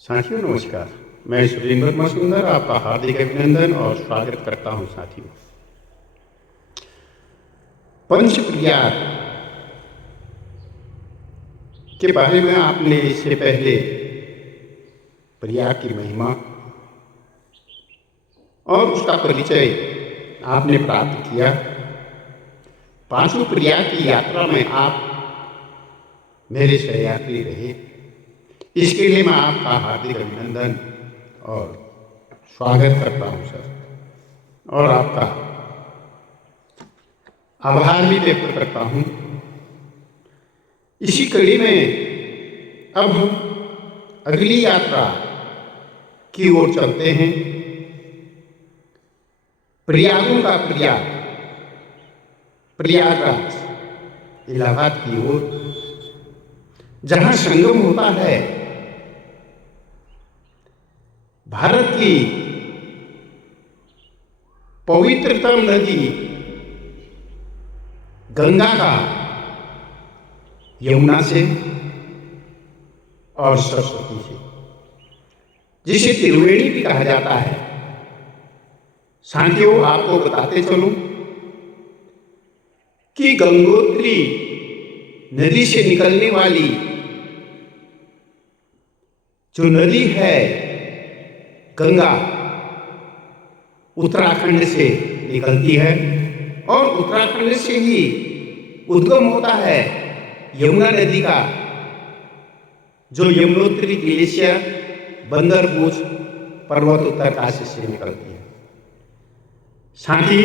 साथियों नमस्कार। मैं सुरेंद्र मसुंदर आपका हार्दिक अभिनंदन और स्वागत करता हूं। साथियों, पंच प्रयाग के बारे में आपने इससे पहले प्रयाग की महिमा और उसका परिचय आपने प्राप्त किया। पांचों प्रयाग की यात्रा में आप मेरे सहयात्री रहे। इसके लिए मैं आपका हार्दिक अभिनंदन और स्वागत करता हूं सर, और आपका आभार भी व्यक्त करता हूं। इसी कड़ी में अब हम अगली यात्रा की ओर चलते हैं। प्रयागों का प्रयाग, प्रयागराज इलाहाबाद की ओर, जहां संगम होता है भारत की पवित्रतम नदी गंगा का यमुना से और सरस्वती से, जिसे त्रिवेणी भी कहा जाता है। साथियों, आपको बताते चलूं कि गंगोत्री नदी से निकलने वाली जो नदी है गंगा, उत्तराखंड से निकलती है और उत्तराखंड से ही उद्गम होता है यमुना नदी का, जो यमुनोत्री ग्लेशियर बंदरबूच पर्वत उत्तरकाशी से निकलती है। साथ ही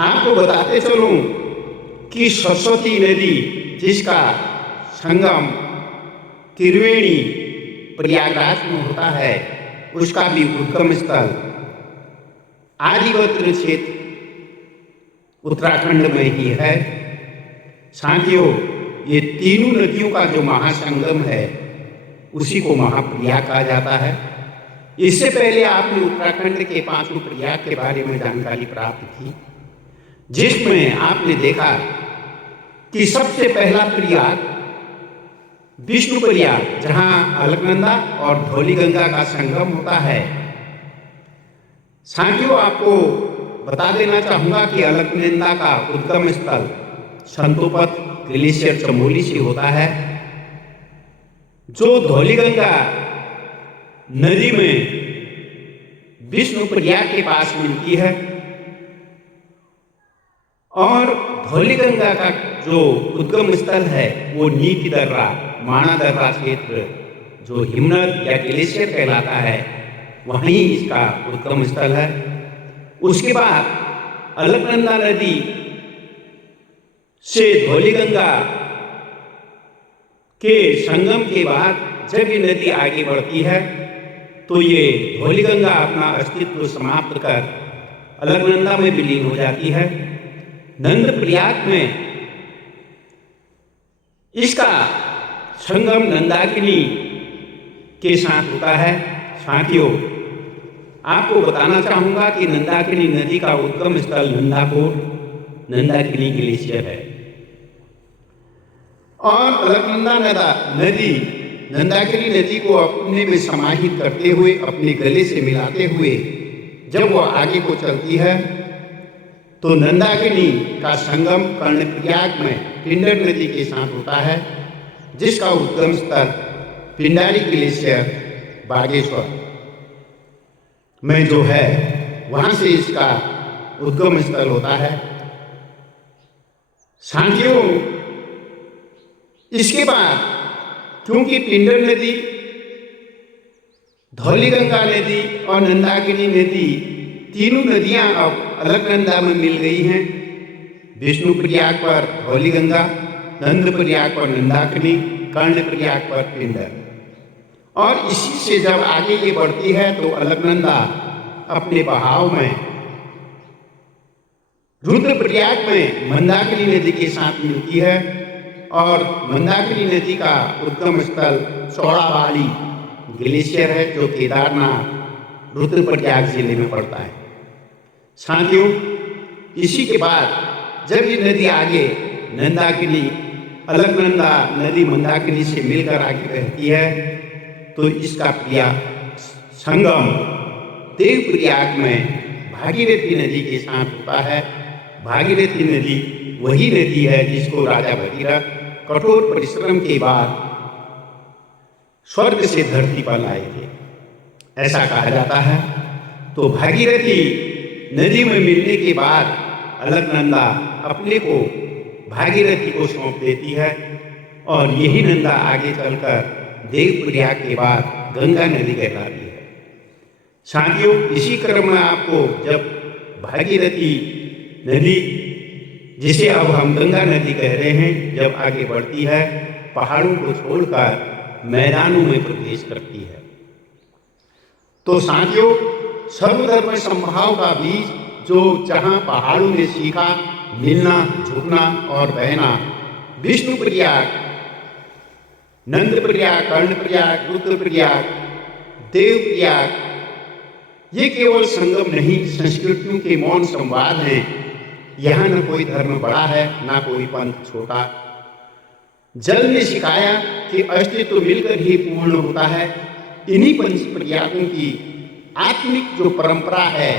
आपको बताते चलूं कि सरस्वती नदी, जिसका संगम त्रिवेणी प्रयागराज में होता है, उसका भी उद्गम स्थल आदिवत्र क्षेत्र उत्तराखंड में ही है। साथियों, ये तीनों नदियों का जो महासंगम है उसी को महाप्रयाग कहा जाता है। इससे पहले आपने उत्तराखंड के पांचों प्रयाग के बारे में जानकारी प्राप्त की, जिसमें आपने देखा कि सबसे पहला प्रयाग विष्णु प्रयाग, जहां अलकनंदा और धौलीगंगा का संगम होता है। साथियों, आपको बता देना चाहूंगा कि अलकनंदा का उद्गम स्थल संतोपत ग्लेशियर चमोली से होता है, जो धौलीगंगा नदी में विष्णु प्रयाग के पास मिलती है। और धौलीगंगा का जो उद्गम स्थल है वो नीति दर्रा, माणा दर्रा क्षेत्र, जो हिमनद या ग्लेशियर कहलाता है, वहीं इसका उद्गम स्थल है। उसके बाद अलकनंदा नदी से धौलीगंगा के संगम के बाद जब ये नदी आगे बढ़ती है तो ये धौलीगंगा अपना अस्तित्व समाप्त कर अलकनंदा में विलीन हो जाती है। नंद प्रयाग में इसका संगम नंदाकिनी के साथ होता है। साथियों, आपको बताना चाहूंगा कि नंदाकिनी नदी का उद्गम स्थल नंदाकोट नंदाकिनी ग्लेशियर है, और अलकनंदा नदी नंदाकिनी नदी को अपने में समाहित करते हुए, अपने गले से मिलाते हुए जब वह आगे को चलती है तो नंदाकिनी का संगम कर्णप्रयाग में पिंडर नदी के साथ होता है, जिसका उद्गम स्थल पिंडारी ग्लेशियर बागेश्वर में जो है, वहां से इसका उद्गम स्थल होता है। साथियों, इसके बाद क्योंकि पिंडर नदी, धौलीगंगा नदी और नंदाकिनी नदी तीनों नदियां अब अलकनंदा में मिल गई हैं। विष्णु प्रयाग पर धौलीगंगा, नंद प्रयाग पर नंदाकिनी, कर्ण प्रयाग पर पिंडर, और इसी से जब आगे ये बढ़ती है तो अलकनंदा अपने बहाव में रुद्रप्रयाग में मंदाकिनी नदी के साथ मिलती है, और मंदाकिनी नदी का उद्गम स्थल चौड़ाबाड़ी ग्लेशियर है, जो केदारनाथ रुद्रप्रयाग जिले में पड़ता है। साथियों, इसी के बाद जब ये नदी आगे नंदाकिनी अलकनंदा नदी मंदाकिनी से मिलकर आगे बहती है तो इसका संगम देवप्रयाग में भागीरथी नदी के साथ होता है। भागीरथी नदी वही नदी है जिसको राजा भगीरथ कठोर परिश्रम के बाद स्वर्ग से धरती पर लाए थे, ऐसा कहा जाता है। तो भागीरथी नदी में मिलने के बाद अलकनंदा अपने को भागीरथी को सौंप देती है और यही नंदा आगे चलकर देवप्रयाग के बाद गंगा नदी कहलाती है। साथियों, इसी क्रम में आपको जब भागीरथी नदी, जिसे अब हम गंगा नदी कह रहे हैं, जब आगे बढ़ती है पहाड़ों को छोड़कर मैदानों में प्रवेश करती है, तो साथियों सर्वधर्म समभाव का बीज जो जहाँ पहाड़ों ने सीखा मिलना, झुकना और बहना, विष्णुप्रयाग, नंदप्रयाग, कर्णप्रयाग, रुद्रप्रयाग, देवप्रयाग, ये केवल संगम नहीं, संस्कृतियों के मौन संवाद हैं। यहाँ न कोई धर्म बड़ा है, ना कोई पंथ छोटा। जल ने सिखाया कि अस्तित्व मिलकर ही पूर्ण होता है। इन्हीं पंच प्रयागों की आत्मिक जो परंपरा है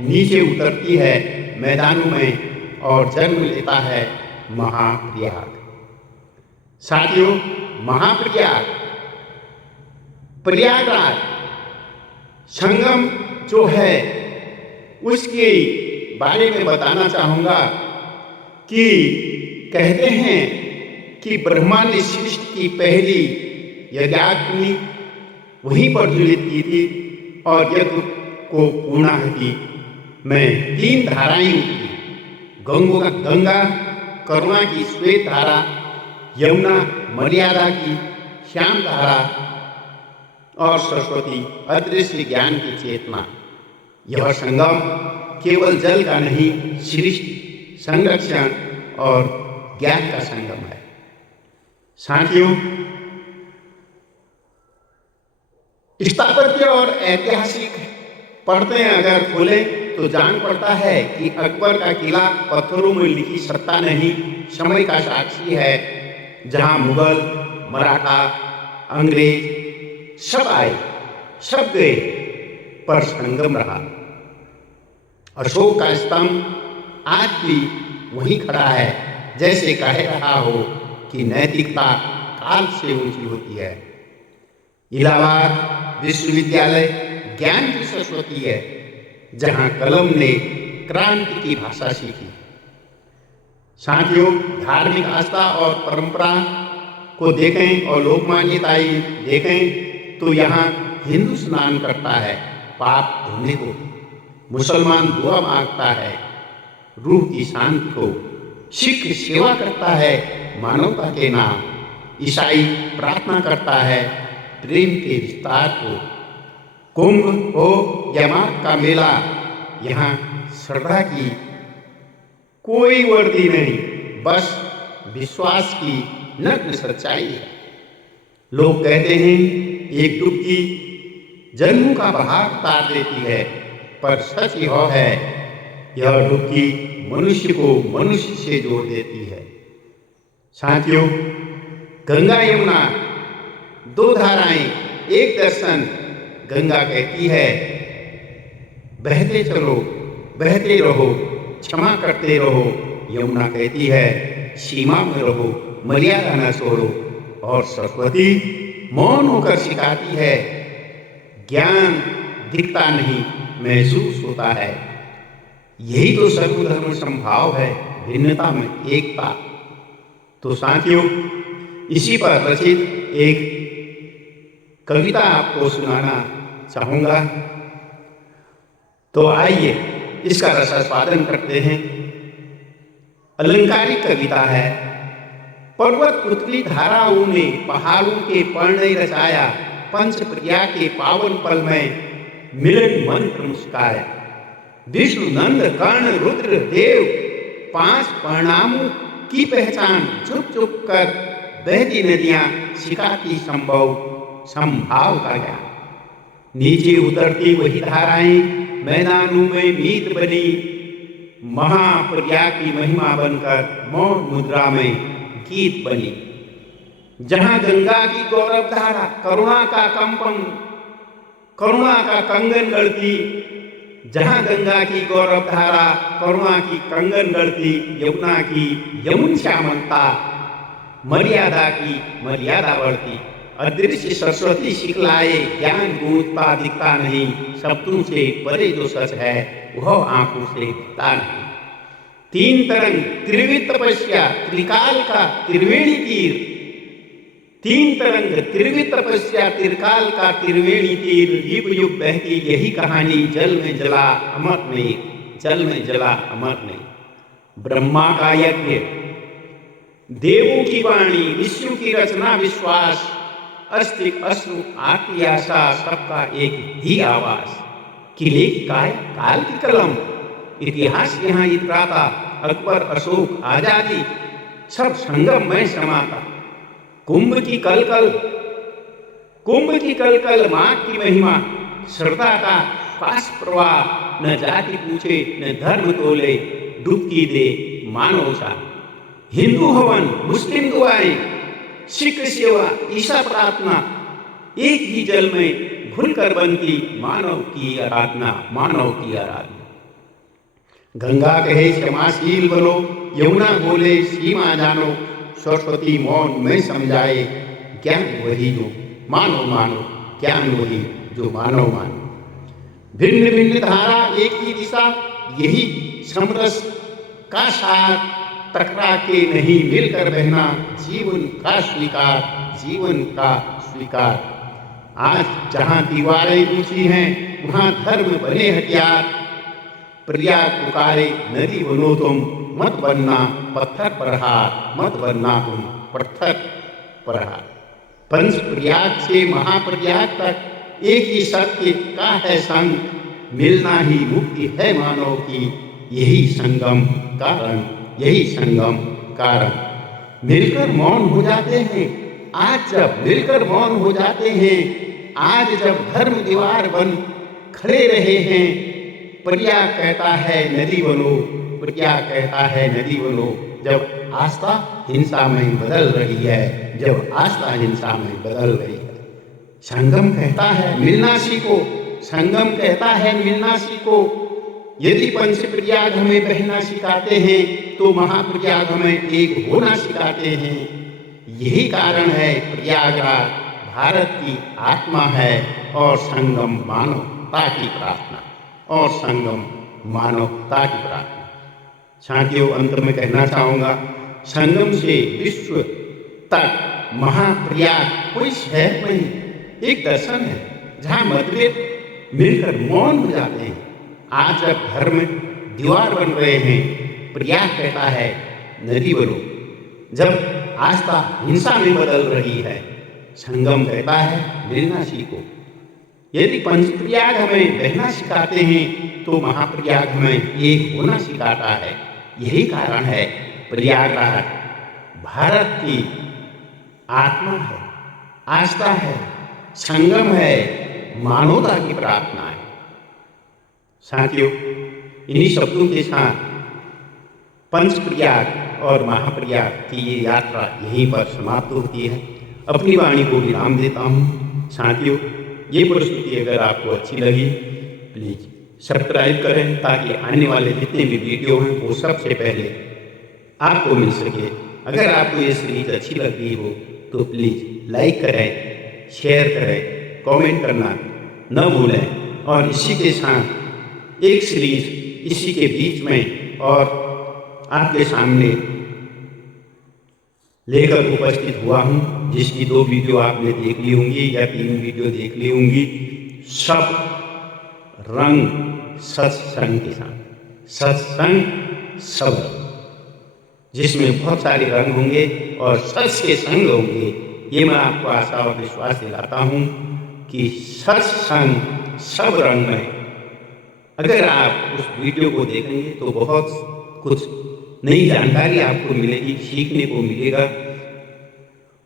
नीचे उतरती है मैदानों में और जन्म लेता है महाप्रयाग। साथियों, महाप्रयाग, प्रयागराज संगम जो है उसके बारे में बताना चाहूँगा कि कहते हैं कि ब्रह्मा ने सृष्टि की पहली यज्ञाग्नि वहीं पर ज्वलित की थी और यज्ञ को पूर्णाहुति में 3 धाराएं उठी, गंगा करुणा की श्वेत धारा, यमुना मर्यादा की श्याम धारा और सरस्वती अदृश्य ज्ञान की चेतना। यह संगम केवल जल का नहीं, सृष्टि, संरक्षण और ज्ञान का संगम है। साथियों, स्थापत्य और ऐतिहासिक पढ़ते अगर खोलें तो जान पड़ता है कि अकबर का किला पत्थरों में लिखी सत्ता नहीं, समय का साक्षी है, जहां मुगल, मराठा, अंग्रेज सब आए, सब गए, पर संगम रहा। अशोक का स्तंभ आज भी वहीं खड़ा है, जैसे कह रहा हो कि नैतिकता काल से ऊंची होती है। इलाहाबाद विश्वविद्यालय ज्ञान की सरस्वती है, जहां कलम ने क्रांति की भाषा सीखी। साथियों, धार्मिक आस्था और परंपरा को देखें और लोक मान्यताएं देखें तो यहाँ हिंदू स्नान करता है पाप धोने को, मुसलमान दुआ मांगता है रूह की शांति को, सिख सेवा करता है मानवता के नाम, ईसाई प्रार्थना करता है प्रेम के विस्तार को। कुंभ हो या माघ का मेला, यहाँ श्रद्धा की कोई वर्दी नहीं, बस विश्वास की नग्न सच्चाई है। लोग कहते हैं एक डुबकी जन्मों का बहाव तार देती है, पर सच यह है यह डुबकी मनुष्य को मनुष्य से जोड़ देती है। साथियों, गंगा यमुना 2 धाराएं, एक दर्शन। गंगा कहती है बहते चलो, बहते रहो, क्षमा करते रहो। यमुना कहती है सीमा में रहो, मर्यादा न छोड़ो। और सरस्वती मौन होकर सिखाती है ज्ञान दिखता नहीं, महसूस होता है। यही तो सर्वधर्म समभाव है, भिन्नता में एकता। तो साथियों, इसी पर रचित एक कविता आपको सुनाना चाहूँगा, तो आइए इसका रसास्वादन करते हैं। अलंकारिक कविता है। पर्वत पुतली धाराओं ने पहाड़ों के पर्ण रचाया, पंच प्रज्ञा के पावन पल में मिलन मंत्र मुस्काया। विष्णु नंद कर्ण रुद्र देव 5 परिणामों की पहचान, चुप चुप कर बहती नदियां सिखाती संभाव का ज्ञान। नीचे उतरती वही धाराएं मैदानों में मीत बनी, महाप्रज्ञा की महिमा बनकर मौन मुद्रा में गीत बनी। जहां गंगा की गौरव धारा करुणा का कंपन, करुणा का कंगन गढ़ती, जहां गंगा की गौरव धारा करुणा की कंगन गढ़ती, यमुना की यमुन श्यामलता, मर्यादा की मर्यादा बढ़ती। अदृश्य सरस्वती सिखलाए ज्ञान गूंजता दिखता नहीं, शब्दों से परे जो सच है वह आंखों से दिखता नहीं। तीन तरंग त्रिविध तपस्या त्रिकाल का त्रिवेणी तीर, तीन तरंग त्रिविध तपस्या त्रिकाल का त्रिवेणी तीर, युग युग बहती यही कहानी, जल में जला अमर नहीं, जल में जला अमर नहीं। ब्रह्मा का यज्ञ, देवों की वाणी, ऋषियों की रचना विश्वास, अस्ति अश्रु आरती आशा, सबका एक ही आवाज। किले की काय काल की कलम, इतिहास यहाँ इतराता, अकबर अशोक आजादी सब संगम में समाता। कुंभ की कलकल, कुंभ की कलकल माँ की महिमा, श्रद्धा का श्वास प्रवाह, न जाति पूछे न धर्म तोले, डुबकी दे मानव सा। हिंदू हवन, मुस्लिम दुआएं, सिख सेवा, ईसा प्रार्थना, एक ही जल में घुलकर बनती मानव की आराधना, मानव की आराधना। गंगा कहे क्षमाशील बनो, यमुना बोले सीमा जानो, सरस्वती मौन में समझाए ज्ञान वही जो मानो मानो, ज्ञान वही जो मानो मानो। भिन्न भिन्न धारा एक ही दिशा, यही समरस का सार, टकरा के नहीं मिलकर बहना, जीवन का स्वीकार, जीवन का स्वीकार। आज जहां दीवारें ऊंची हैं वहां धर्म बने हथियार, प्रयाग पुकारे नदी बनो तुम, मत बनना पत्थर पर हार, मत बनना तुम पत्थर पर हार। पंच प्रयाग से महाप्रयाग तक एक ही सत्य का है संग, मिलना ही मुक्ति है मानव की, यही संगम कारण, यही संगम कारण। मिलकर मौन हो जाते हैं आज, जब मिलकर मौन हो जाते हैं आज, जब धर्म दीवार बन खड़े रहे हैं। प्रयाग कहता है नदी बनो, प्रयाग कहता है नदी बनो, जब आस्था हिंसा में बदल रही है, जब आस्था हिंसा में बदल रही है। संगम कहता है मिलना सीखो, संगम कहता है मिलना सीखो। यदि पंच प्रयाग हमें बहना सिखाते हैं तो महाप्रयाग हमें एक होना सिखाते हैं। यही कारण है प्रयागराज भारत की आत्मा है, और संगम मानवता की प्रार्थना, और संगम मानवता की प्रार्थना। साथियों, अंत में कहना चाहूँगा, संगम से विश्व तक महाप्रयाग कोई शहर नहीं, एक दर्शन है जहाँ मतभेद मिलकर मौन हो जाते हैं। आज जब धर्म दीवार बन रहे हैं, प्रयाग कहता है नदी बनो। जब आस्था हिंसा में बदल रही है, संगम कहता है मिलना सीखो। यदि पंचप्रयाग हमें बहना सिखाते हैं तो महाप्रयाग हमें एक होना सिखाता है। यही कारण है प्रयागराज भारत की आत्मा है, आस्था है, संगम है, मानवता की प्रार्थना है। साथियों, इन्हीं शब्दों के साथ पंचप्रयाग और महाप्रयाग की ये यात्रा यहीं पर समाप्त होती है। अपनी वाणी को विराम देता हूँ। साथियों, ये प्रस्तुति अगर आपको अच्छी लगी प्लीज़ सब्सक्राइब करें, ताकि आने वाले जितने भी वीडियो हैं वो सबसे पहले आपको मिल सके। अगर आपको ये सीरीज अच्छी लगी हो तो प्लीज़ लाइक करें, शेयर करें, कमेंट करना न भूलें। और इसी के साथ एक सीरीज इसी के बीच में और आपके सामने लेकर उपस्थित हुआ हूँ, जिसकी 2 वीडियो आपने देख ली होंगी या 3 वीडियो देख ली होंगी। सब रंग सत्संग के साथ, सत्संग सब रंग, जिसमें बहुत सारे रंग होंगे और सच के संग होंगे। ये मैं आपको आशा और विश्वास दिलाता हूँ कि सत्संग सब रंग में अगर आप उस वीडियो को देखेंगे तो बहुत कुछ नई जानकारी आपको मिलेगी, सीखने को मिलेगा।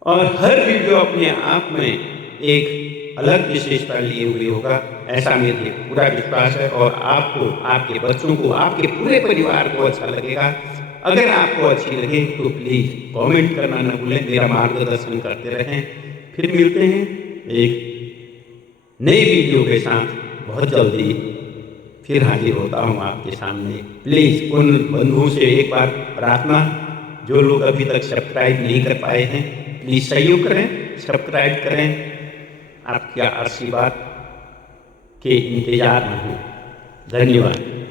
और हर वीडियो अपने आप में एक अलग विशेषता लिए हुए होगा, ऐसा मेरे पूरा विश्वास है। और आपको, आपके बच्चों को, आपके पूरे परिवार को अच्छा लगेगा अगर आपको अच्छी लगे तो प्लीज़ कमेंट करना न भूलें, मेरा मार्गदर्शन करते रहें। फिर मिलते हैं एक नई वीडियो के साथ बहुत जल्दी। फिर हाजिर होता हूँ आपके सामने। प्लीज़ उन बंधुओं से एक बार प्रार्थना, जो लोग अभी तक सब्सक्राइब नहीं कर पाए हैं, प्लीज़ सहयोग करें, सब्सक्राइब करें। आपका आशीर्वाद के इंतजार में हूँ। धन्यवाद।